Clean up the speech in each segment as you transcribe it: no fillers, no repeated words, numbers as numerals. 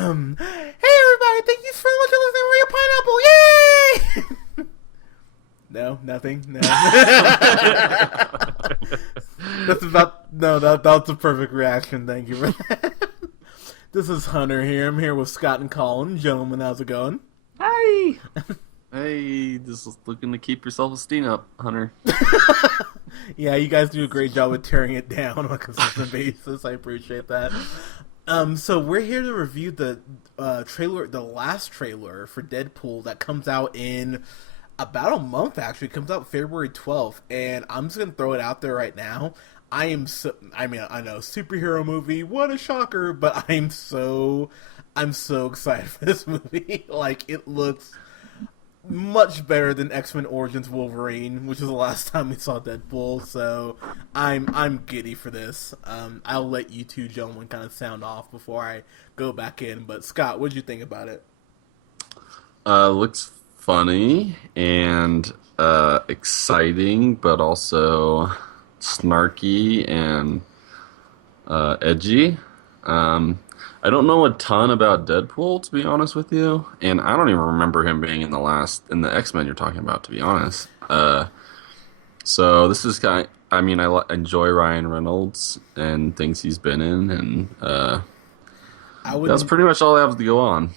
everybody, thank you so much for listening to Real Pineapple. Yay! No, nothing. No. That's about no. That's a perfect reaction. Thank you for that. This is Hunter here. I'm here with Scott and Colin. Gentlemen, how's it going? Hi. Hey, just looking to keep your self-esteem up, Hunter. Yeah, you guys do a great job of tearing it down on a consistent basis. I appreciate that. So we're here to review the trailer, the last trailer for Deadpool that comes out in about a month. Actually, it comes out February 12th, and I'm just gonna throw it out there right now. I mean, I know superhero movie. What a shocker! But I'm so excited for this movie. Like, it looks much better than X-Men Origins Wolverine, which is the last time we saw Deadpool. So I'm giddy for this. I'll let you two gentlemen kind of sound off before I go back in. But Scott, what did you think about it? Looks funny and exciting, but also snarky and edgy. I don't know a ton about Deadpool, to be honest with you, and I don't even remember him being in the X-Men you're talking about, to be honest. So this is I mean, enjoy Ryan Reynolds and things he's been in, and that's pretty much all I have to go on.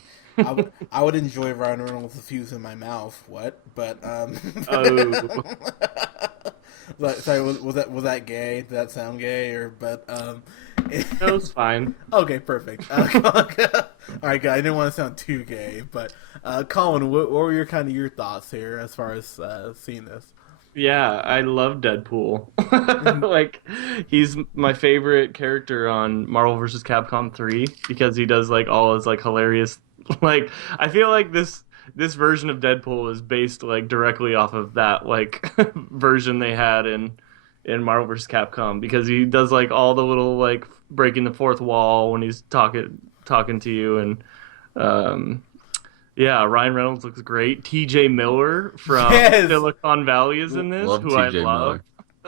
I would enjoy Ryan Reynolds if he was in my mouth. What? But Oh. sorry, was that gay? Did that sound gay? That was fine. Okay, perfect. All right, guys. I didn't want to sound too gay, but Colin, what were your thoughts here as far as seeing this? Yeah, I love Deadpool. Like, he's my favorite character on Marvel vs. Capcom 3 because he does like all his like hilarious. Like, I feel like this version of Deadpool is based like directly off of that like version they had in Marvel vs. Capcom, because he does like all the little like breaking the fourth wall when he's talking to you, and yeah, Ryan Reynolds looks great. T.J. Miller from Silicon Valley is in this, who I love.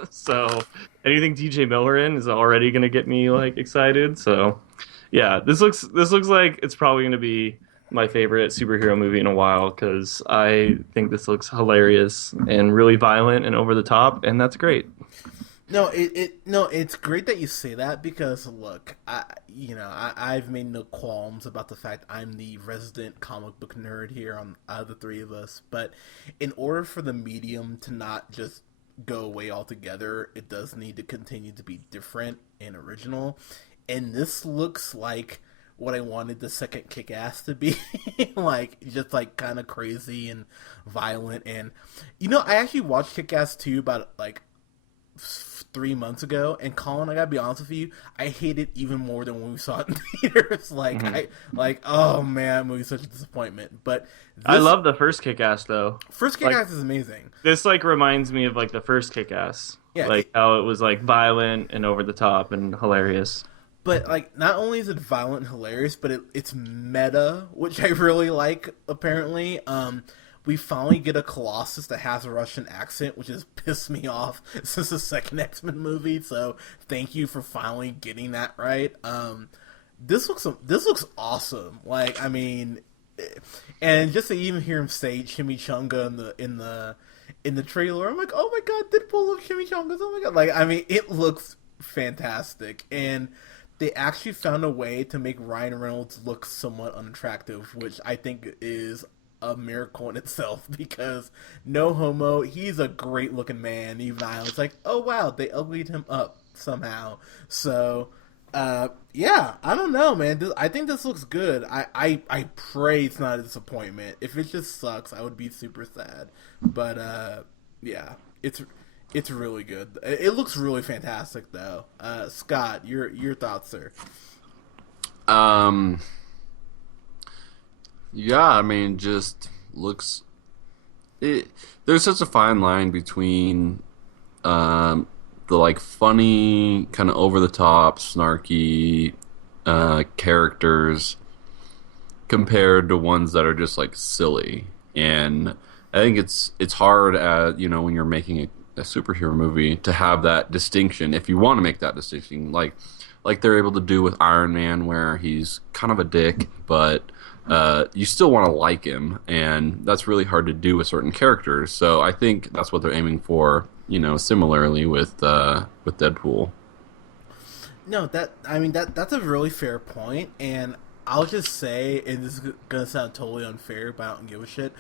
So anything T.J. Miller in is already gonna get me like excited. So yeah, this looks like it's probably gonna be my favorite superhero movie in a while, because I think this looks hilarious and really violent and over the top, and that's great. No, it's great that you say that, because look, I've made no qualms about the fact I'm the resident comic book nerd here on the three of us, but in order for the medium to not just go away altogether, it does need to continue to be different and original, and this looks like what I wanted the second Kick-Ass to be. Like, just like kind of crazy and violent. And I actually watched Kick-Ass 2 about like 3 months ago, and Colin, I gotta be honest with you, I hate it even more than when we saw it in theaters. Like, oh man, that movie's such a disappointment. But I love the first Kick-Ass though. First Kick-Ass is amazing. This like reminds me of like the first Kick-Ass. Yeah, like how it was like violent and over the top and hilarious. But like, not only is it violent and hilarious, but it's meta, which I really like. Apparently, we finally get a Colossus that has a Russian accent, which has pissed me off since the second X-Men movie. So thank you for finally getting that right. This looks awesome. Like, I mean, and just to even hear him say chimichanga in the trailer, I'm like, oh my god, Deadpool loves chimichangas. Oh my god, like, I mean, it looks fantastic. And they actually found a way to make Ryan Reynolds look somewhat unattractive, which I think is a miracle in itself, because no homo, he's a great looking man. Even I was like, oh wow, they uglied him up somehow. So yeah, I don't know, man. I think this looks good. I pray it's not a disappointment. If it just sucks, I would be super sad. But yeah, it's really good. It looks really fantastic, though. Scott, your thoughts, sir? Yeah, I mean, just looks. There's such a fine line between the like funny, kind of over the top, snarky characters compared to ones that are just like silly. And I think it's hard when you're making a superhero movie to have that distinction, if you want to make that distinction. Like, like they're able to do with Iron Man, where he's kind of a dick, but you still want to like him, and that's really hard to do with certain characters. So I think that's what they're aiming for. Similarly with Deadpool. No, that's a really fair point, and I'll just say, and this is gonna sound totally unfair, but I don't give a shit.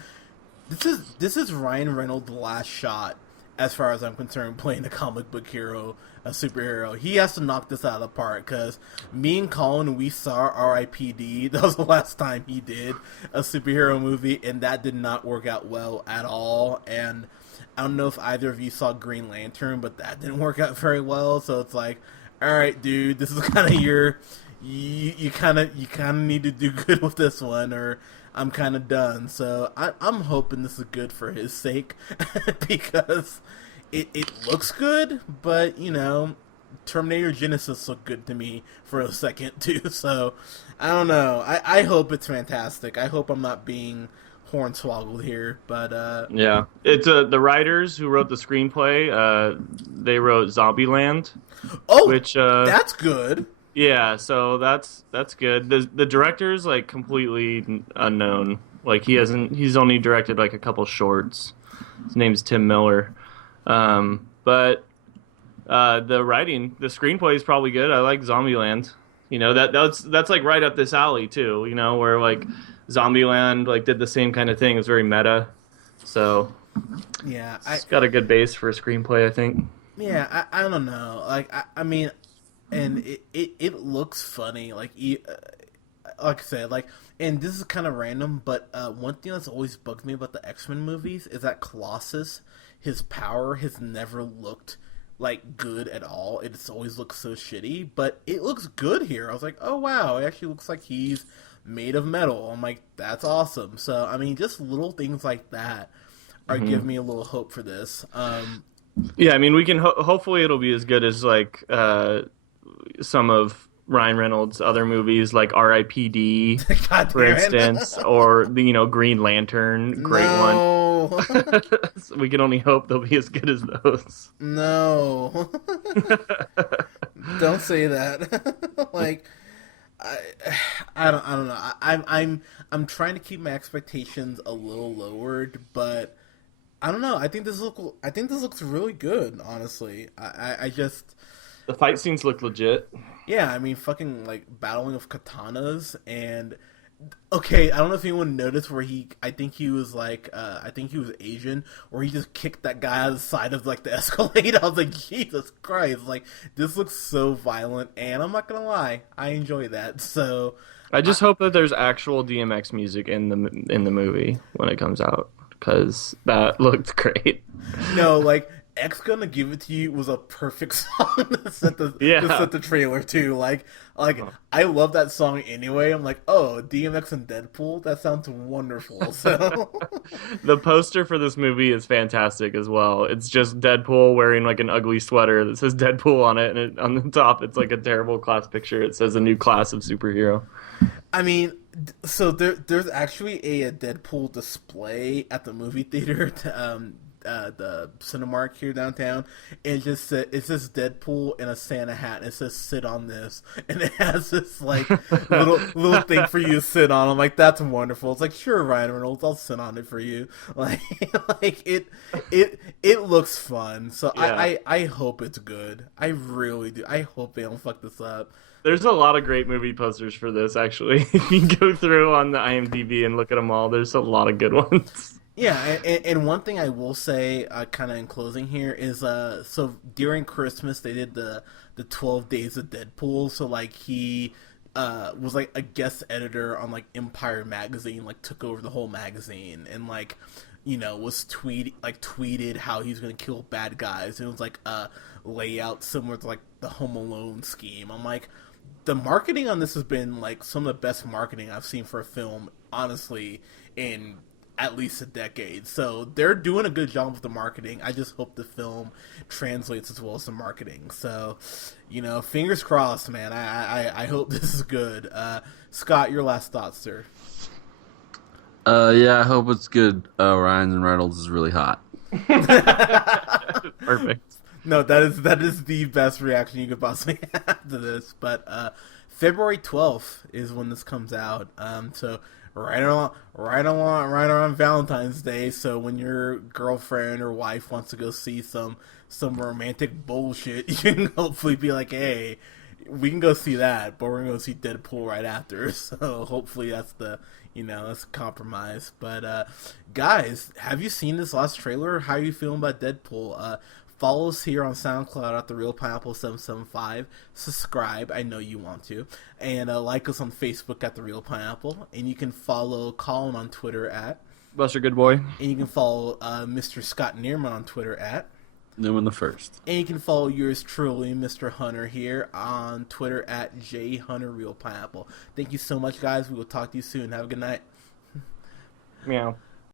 This is Ryan Reynolds' last shot, as far as I'm concerned, playing a comic book hero, a superhero. He has to knock this out of the park, because me and Colin, we saw R.I.P.D. That was the last time he did a superhero movie, and that did not work out well at all. And I don't know if either of you saw Green Lantern, but that didn't work out very well. So it's like, all right, dude, this is kind of you kind of need to do good with this one, or I'm kind of done. So I'm hoping this is good for his sake, because it looks good, but Terminator Genesis looked good to me for a second too. So I don't know. I hope it's fantastic. I hope I'm not being hornswoggled here, but Yeah, it's the writers who wrote the screenplay. They wrote Zombieland. Oh, which that's good. Yeah, so that's good. The director's like completely unknown. Like he's only directed like a couple shorts. His name's Tim Miller. But the writing, the screenplay is probably good. I like Zombieland. That's like right up this alley too. Where like Zombieland like did the same kind of thing. It's very meta. So yeah, it's got a good base for a screenplay, I think. Yeah, I don't know. Like I mean, and it looks funny. Like I said, like, and this is kind of random, but one thing that's always bugged me about the X-Men movies is that Colossus, his power has never looked like good at all. It's always looked so shitty, but it looks good here. I was like, oh wow, it actually looks like he's made of metal. I'm like, that's awesome. So I mean, just little things like that are giving me a little hope for this. Yeah, I mean, we can hopefully it'll be as good as like some of Ryan Reynolds' other movies, like R.I.P.D. for instance, or the Green Lantern, great one. So we can only hope they'll be as good as those. No, don't say that. Like, I don't know. I'm trying to keep my expectations a little lowered, but I don't know. I think this looks really good. Honestly, I just the fight scenes look legit. Yeah, I mean, fucking like battling of katanas, and okay, I don't know if anyone noticed where I think he was Asian, where he just kicked that guy out of the side of like the Escalade. I was like, Jesus Christ! Like, this looks so violent, and I'm not gonna lie, I enjoy that. So I just hope that there's actual DMX music in the movie when it comes out, because that looked great. No, like, X Gonna Give It To You was a perfect song to set the trailer too. Like I love that song anyway. I'm like, oh, DMX and Deadpool, that sounds wonderful. So the poster for this movie is fantastic as well. It's just Deadpool wearing like an ugly sweater that says Deadpool on it, and on the top it's like a terrible class picture. It says a new class of superhero. I mean, so there's actually a Deadpool display at the movie theater. The Cinemark here downtown, and it says Deadpool in a Santa hat, and it says "sit on this," and it has this like little thing for you to sit on. I'm like, that's wonderful. It's like, sure, Ryan Reynolds, I'll sit on it for you. Like it looks fun. So yeah. I hope it's good. I really do. I hope they don't fuck this up. There's a lot of great movie posters for this, actually. If you go through on the IMDb and look at them all, there's a lot of good ones. Yeah, and one thing I will say, kind of in closing here, is so during Christmas they did the 12 Days of Deadpool. So like he was like a guest editor on like Empire magazine, like took over the whole magazine, and like was tweeted how he's gonna kill bad guys. It was like a layout similar to like the Home Alone scheme. I'm like, the marketing on this has been like some of the best marketing I've seen for a film, honestly, in at least a decade. So they're doing a good job with the marketing. I just hope the film translates as well as the marketing. So, fingers crossed, man. I hope this is good. Scott, your last thoughts, sir. Yeah, I hope it's good. Ryan Reynolds is really hot. Perfect. No, that is the best reaction you could possibly have to this. But February 12th is when this comes out. So right around Valentine's Day. So when your girlfriend or wife wants to go see some romantic bullshit, you can hopefully be like, hey, we can go see that, but we're gonna go see Deadpool right after. So hopefully that's that's a compromise. But guys, have you seen this last trailer? How are you feeling about Deadpool? Follow us here on SoundCloud at The Real Pineapple 775. Subscribe, I know you want to. And like us on Facebook at The Real Pineapple. And you can follow Colin on Twitter at Buster Good Boy. And you can follow Mr. Scott Neerman on Twitter at New in the first. And you can follow yours truly, Mr. Hunter, here on Twitter at JHunterRealPineapple. Thank you so much, guys. We will talk to you soon. Have a good night. Meow.